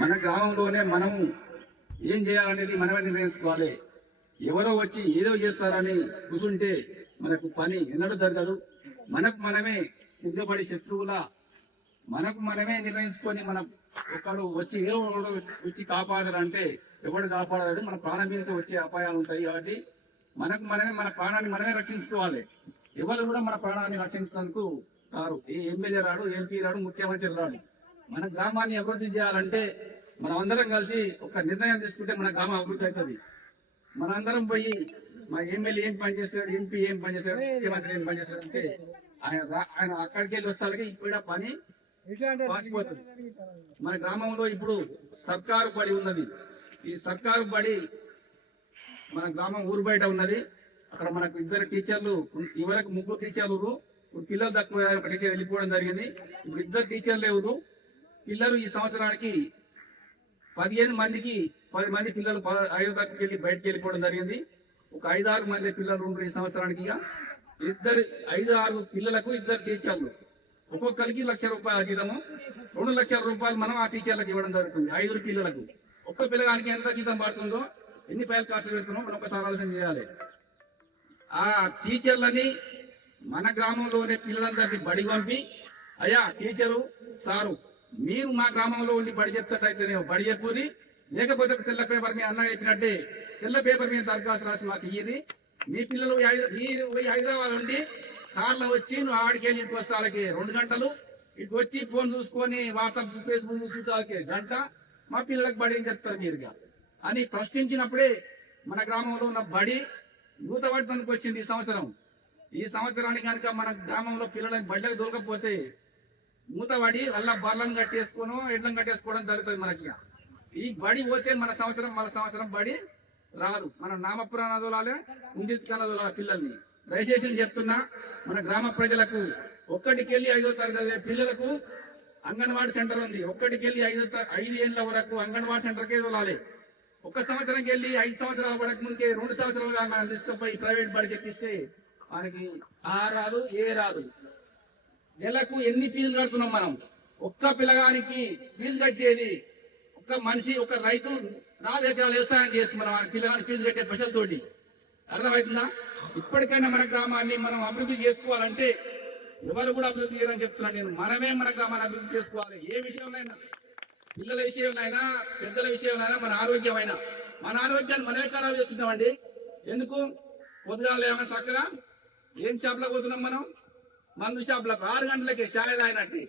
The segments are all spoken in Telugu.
మన గ్రామంలోనే మనము ఏం చేయాలనేది మనమే నిర్ణయించుకోవాలి. ఎవరో వచ్చి ఏదో చేస్తారని కూర్చుంటే మనకు పని ఎన్నడూ జరగదు. మనకు మనమే సిద్ధపడి శత్రువుల మనకు మనమే నిర్ణయించుకొని మన ఒకడు వచ్చి ఏదో వచ్చి కాపాడారంటే ఎవడు కాపాడాడు, మన ప్రాణం మీదకి వచ్చే అపాయాలు ఉంటాయి. కాబట్టి మనకు మనమే మన ప్రాణాన్ని మనమే రక్షించుకోవాలి. ఎవరు కూడా మన ప్రాణాన్ని రక్షించడానికి రారు. ఏ ఎమ్మెల్యే రాడు, ఎంపీ రాడు, ముఖ్యమంత్రి రాడు. మన గ్రామాన్ని అభివృద్ధి చేయాలంటే మనం అందరం కలిసి ఒక నిర్ణయం తీసుకుంటే మన గ్రామం అభివృద్ధి అవుతుంది. మనందరం పోయి మా ఎమ్మెల్యే ఏం పనిచేస్తాడు, ఎంపీ ఏం పనిచేస్తాడు, ముఖ్యమంత్రి ఏం పనిచేస్తాడు అంటే ఆయన అక్కడికి వెళ్ళి వస్తానికి ఇప్పుడు పని పాసిపోతుంది. మన గ్రామంలో ఇప్పుడు సర్కారు బడి ఉన్నది. ఈ సర్కారు బడి మన గ్రామం ఊరు బయట ఉన్నది. అక్కడ మనకు ఇద్దరు టీచర్లు, ఇవరకు ముగ్గురు టీచర్లు, పిల్లలు తక్కువ ఒక టీచర్ వెళ్ళిపోవడం జరిగింది. ఇప్పుడు ఇద్దరు టీచర్లు లేవు. పిల్లలు ఈ సంవత్సరానికి 15 మందికి 10 మంది పిల్లలు 5వ తరగతికి వెళ్ళి బయటకు వెళ్ళిపోవడం జరిగింది. ఒక 5-6 మంది పిల్లలు ఉండరు ఈ సంవత్సరానికి. ఇద్దరు 5-6 పిల్లలకు ఇద్దరు టీచర్లు, ఒక్కొక్కరికి ₹1,00,000 జీతము, ₹2,00,000 మనం ఆ టీచర్లకు ఇవ్వడం జరుగుతుంది. 5 పిల్లలకు ఒక్క పిల్లగానికి ఎంత జీతం పడుతుందో, ఎన్ని పైలు ఖర్చు పెడుతున్నామో మనం ఒకసారి ఆలోచన చేయాలి. ఆ టీచర్లని మన గ్రామంలోనే పిల్లలందరినీ బడి పంపి, అయ్యా టీచరు సారు మీరు మా గ్రామంలో ఉండి బడి చెప్తాటైతేనే బడి చెప్పుని, లేకపోతే తెల్ల పేపర్ మీ అన్న చెప్పినట్టే తెల్ల పేపర్ మీద దరఖాస్తు రాసి మాకు ఇయ్యి. మీ పిల్లలు హైదరాబాద్ ఉండి కార్లో వచ్చి నువ్వు ఆడికి వెళ్ళి ఇంటికి వస్తే వాళ్ళకి 2 గంటలు, ఇటు వచ్చి ఫోన్ చూసుకొని వాట్సాప్ ఫేస్బుక్ చూసుకుంటే వాళ్ళకి గంట, మా పిల్లలకు బడి ఏం చెప్తారు మీరుగా అని ప్రశ్నించినప్పుడే మన గ్రామంలో ఉన్న బడి నూతపడటానికి వచ్చింది. ఈ సంవత్సరానికి కనుక మన గ్రామంలో పిల్లలని బడికి దొరకపోతే మూతబడి వల్ల బర్లను కట్టేసుకోను ఎడ్లను కట్టేసుకోవడం జరుగుతుంది. మనకి ఈ బడి పోతే మన సంవత్సరం బడి రాదు. మన నామపురాణ దూరాలే ముందుకన్నా దూరాల పిల్లల్ని. దయచేసి చెప్తున్నా, మన గ్రామ ప్రజలకు 1కి వెళ్ళి 5వ తరగతి పిల్లలకు అంగన్వాడీ సెంటర్ ఉంది. 1కి వెళ్ళి 5 ఏళ్ల వరకు అంగన్వాడీ సెంటర్కే దూరాలి. 1 సంవత్సరంకి వెళ్ళి 5 సంవత్సరాల వరకు ముందే 2 సంవత్సరాలుగా మనం తీసుకుపోయి ప్రైవేట్ బడికి ఎక్కిస్తే మనకి ఆ రాదు, ఏ రాదు. నెలకు ఎన్ని ఫీజులు కడుతున్నాం మనం? ఒక్క పిల్లగానికి ఫీజు కట్టేది ఒక్క మనిషి, ఒక రైతు 4 ఎకరాలు వ్యవసాయం చేయొచ్చు మనం పిల్లగానికి ఫీజు కట్టే పైసలు తోటి. అర్థమవుతుందా? ఇప్పటికైనా మన గ్రామాన్ని మనం అభివృద్ధి చేసుకోవాలంటే ఎవరు కూడా అభివృద్ధి చేయాలని చెప్తున్నాను నేను. మనమే మన గ్రామాన్ని అభివృద్ధి చేసుకోవాలి. ఏ విషయంలో, పిల్లల విషయంలో, పెద్దల విషయంలో, మన ఆరోగ్యమైనా, మన ఆరోగ్యాన్ని మనమే ఖరాబ్ చేస్తున్నామండి. ఎందుకు? పొద్దుగాలు ఏమైనా చక్కగా ఏం షాప్లో పోతున్నాం మనం? మందు షాపులకు 6 గంటలకే చాయ్ తాగినట్టు.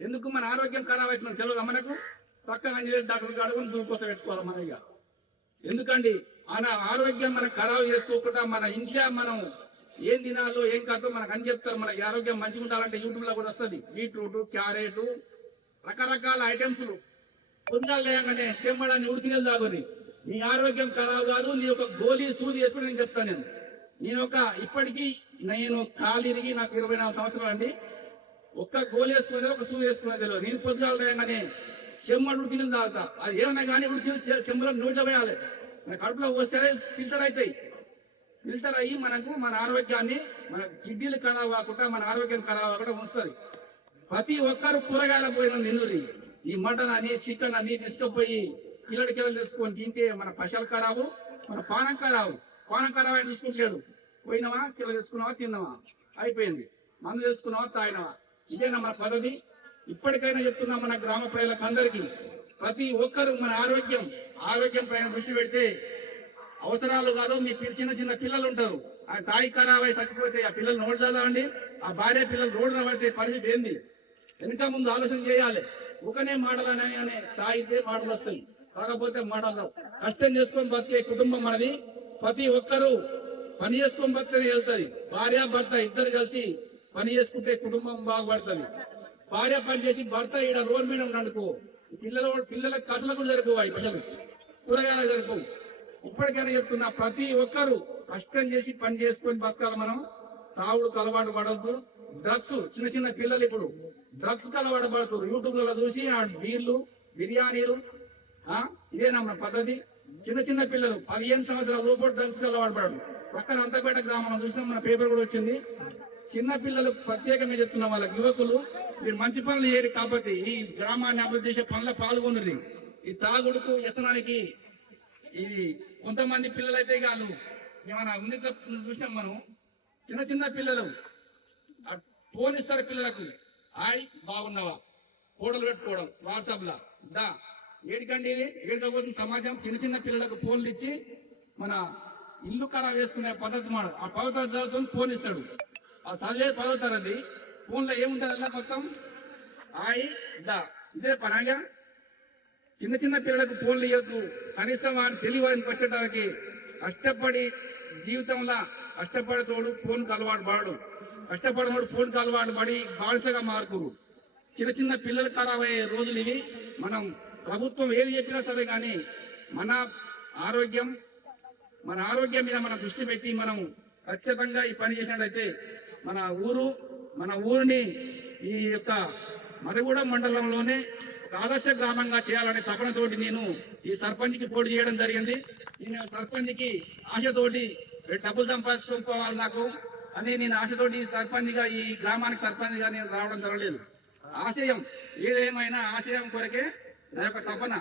ఎందుకు? మన ఆరోగ్యం ఖరాబ్ అవుతుందని తెలియదు మనకు. చక్కగా డాక్టర్ అడుగుని దూరం కోసం పెట్టుకోవాలి మన. ఇక ఎందుకండి మన ఆరోగ్యం మనకు ఖరాబ్ చేసుకోకుండా మన ఇంట్లో మనం ఏం తినాలో ఏం కాదో మనకు అని చెప్తారు. మనకి ఆరోగ్యం మంచిగా ఉండాలంటే యూట్యూబ్ లో కూడా వస్తుంది. బీట్రూట్, క్యారెట్, రకరకాల ఐటమ్స్ పొద్దుగా లేగానే చెమ్మడాన్ని ఉడికినది తాగుని. నీ ఆరోగ్యం ఖరాబ్ కాదు. నీ ఒక గోళీ సూది వేసుకుని నేను చెప్తాను. ఇప్పటికీ నేను కాలిరిగి నాకు 24 సంవత్సరాలు అండి. ఒక్క గోలు వేసుకునేది, ఒక సూది వేసుకునేది తెలియదు. నేను పొద్దుగా లేగానే చెమ్మడు ఉడికినది తాగుతా. అది ఏమన్నా కానీ ఉడికిన చెమ్మలో నోట్లో వేయాలి. మన కడుపులో వస్తే ఫిల్టర్ అవుతాయి. ఫిల్టర్ అయ్యి మనకు మన ఆరోగ్యాన్ని, మన కిడ్నీలు ఖరాబ్ కాకుండా మన ఆరోగ్యం ఖరాబ్ కాకుండా వస్తుంది. ప్రతి ఒక్కరు కూరగాయల పోయిన నిన్నురి ఈ మటన్ అని చికెన్ అని తీసుకుపోయి కిలడు తీసుకొని తింటే మన పశలు ఖరాబు, మన పానం ఖరాబు. పానం ఖరాబ్ అని చూసుకుంటలేడు. పోయినావా, కిలో తీసుకున్నావా, తిన్నావా, అయిపోయింది. మందు తీసుకున్నావా, తాగినావా. ఇదేనా మన పద్ధతి? ఇప్పటికైనా చెప్తున్నా మన గ్రామ ప్రజలకు అందరికీ, ప్రతి ఒక్కరు మన ఆరోగ్యం పైన దృష్టి పెడితే అవసరాలు కాదు. మీ చిన్న పిల్లలు ఉంటారు, ఆ తాయి ఖరాబ్ అయి చచ్చిపోతే ఆ పిల్లలు నోటు చదవండి. ఆ భార్య పిల్లలు రోడ్డున పడితే పరిస్థితి ఏంది? వెనుక ముందు ఆలోచన చేయాలి. ఒకనే మాటలని అనే తాగితే మాటలు వస్తాయి, కాకపోతే మాటలు. కష్టం చేసుకొని బతికే కుటుంబం మనది. ప్రతి ఒక్కరూ పని చేసుకొని బతికనే వెళ్తుంది. భార్య భర్త ఇద్దరు కలిసి పని చేసుకుంటే కుటుంబం బాగుపడుతుంది. భార్య పని చేసి భర్త ఈడ రోడ్ మీద ఉండనుకో పిల్లలకు కథలు కూడా జరిపోవాయి, పైసలు కూరగాయలు జరుపు. ఇప్పటికైనా చెప్తున్నా, ప్రతి ఒక్కరూ కష్టం చేసి పని చేసుకొని బతకాలి. మనం తాగుడుకు అలవాటు పడద్దు. డ్రగ్స్, చిన్న పిల్లలు ఇప్పుడు డ్రగ్స్ కు అలవాటు పడుతున్నారు. యూట్యూబ్ లో చూసి ఆ బీర్లు, బిర్యానీలు, ఇదేనా మన పద్ధతి? చిన్న పిల్లలు 15 సంవత్సరాల లోపు డ్రగ్స్ కు అలవాటు పడరు. పక్కన అంతపేట గ్రామంలో చూసినా మన పేపర్ కూడా వచ్చింది. చిన్న పిల్లలు ప్రత్యేకంగా చెప్తున్న వాళ్ళకి, యువకులు మీరు మంచి పనులు చేయరు కాబట్టి ఈ గ్రామాన్ని అభివృద్ధి చేసే పనుల్లో పాల్గొనరు. ఈ తాగుడుకు వ్యసనానికి ఇది కొంతమంది పిల్లలైతే కాదు ఏమైనా ఉంది చూసినాం మనం. చిన్న చిన్న పిల్లలు ఫోన్ ఇస్తారు పిల్లలకు, హాయ్ బాగున్నావా ఫోటోలు పెట్టుకోవడం వాట్సాప్ లా. దా ఏడికండి ఇది ఏడికపోతుంది సమాజం. చిన్న చిన్న పిల్లలకు ఫోన్లు ఇచ్చి మన ఇల్లు ఖరాబ్ చేసుకునే పద్ధతి మాట. ఆ పదవ చదువుతుంది ఫోన్ ఇస్తాడు, ఆ చదివే 10వ తరగతి. ఫోన్లో ఏముంటుంది అలా మొత్తం హాయ్ దా, ఇదే పనాగా. చిన్న చిన్న పిల్లలకు ఫోన్లు ఇవ్వద్దు. కనీసం వాడిని తెలియడానికి వచ్చేటానికి కష్టపడి జీవితంలో కష్టపడేతోడు ఫోన్కి అలవాటు పడడు, కష్టపడినోడు ఫోన్కి అలవాటు పడి బానిసగా మారుతురు. చిన్న చిన్న పిల్లలు ఖరాబ్ అయ్యే రోజులు ఇవి. మనం ప్రభుత్వం ఏది చెప్పినా సరే కానీ మన ఆరోగ్యం మీద మనం దృష్టి పెట్టి మనం ఖచ్చితంగా ఈ పని చేసినట్లయితే మన ఊరిని ఈ యొక్క మరుగుడ మండలంలోనే ఒక ఆదర్శ గ్రామంగా చేయాలనే తపనతోటి నేను ఈ సర్పంచ్కి పోటీ చేయడం జరిగింది. నేను సర్పంచ్కి ఆశతోటి డబ్బులు సంపాదించుకోవాలి నాకు అని నేను ఆశతోటి సర్పంచ్గా ఈ గ్రామానికి సర్పంచ్గా నేను రావడం జరగలేదు. ఆశయం ఏదేమైనా ఆశయం కొరకే నా యొక్క తపన.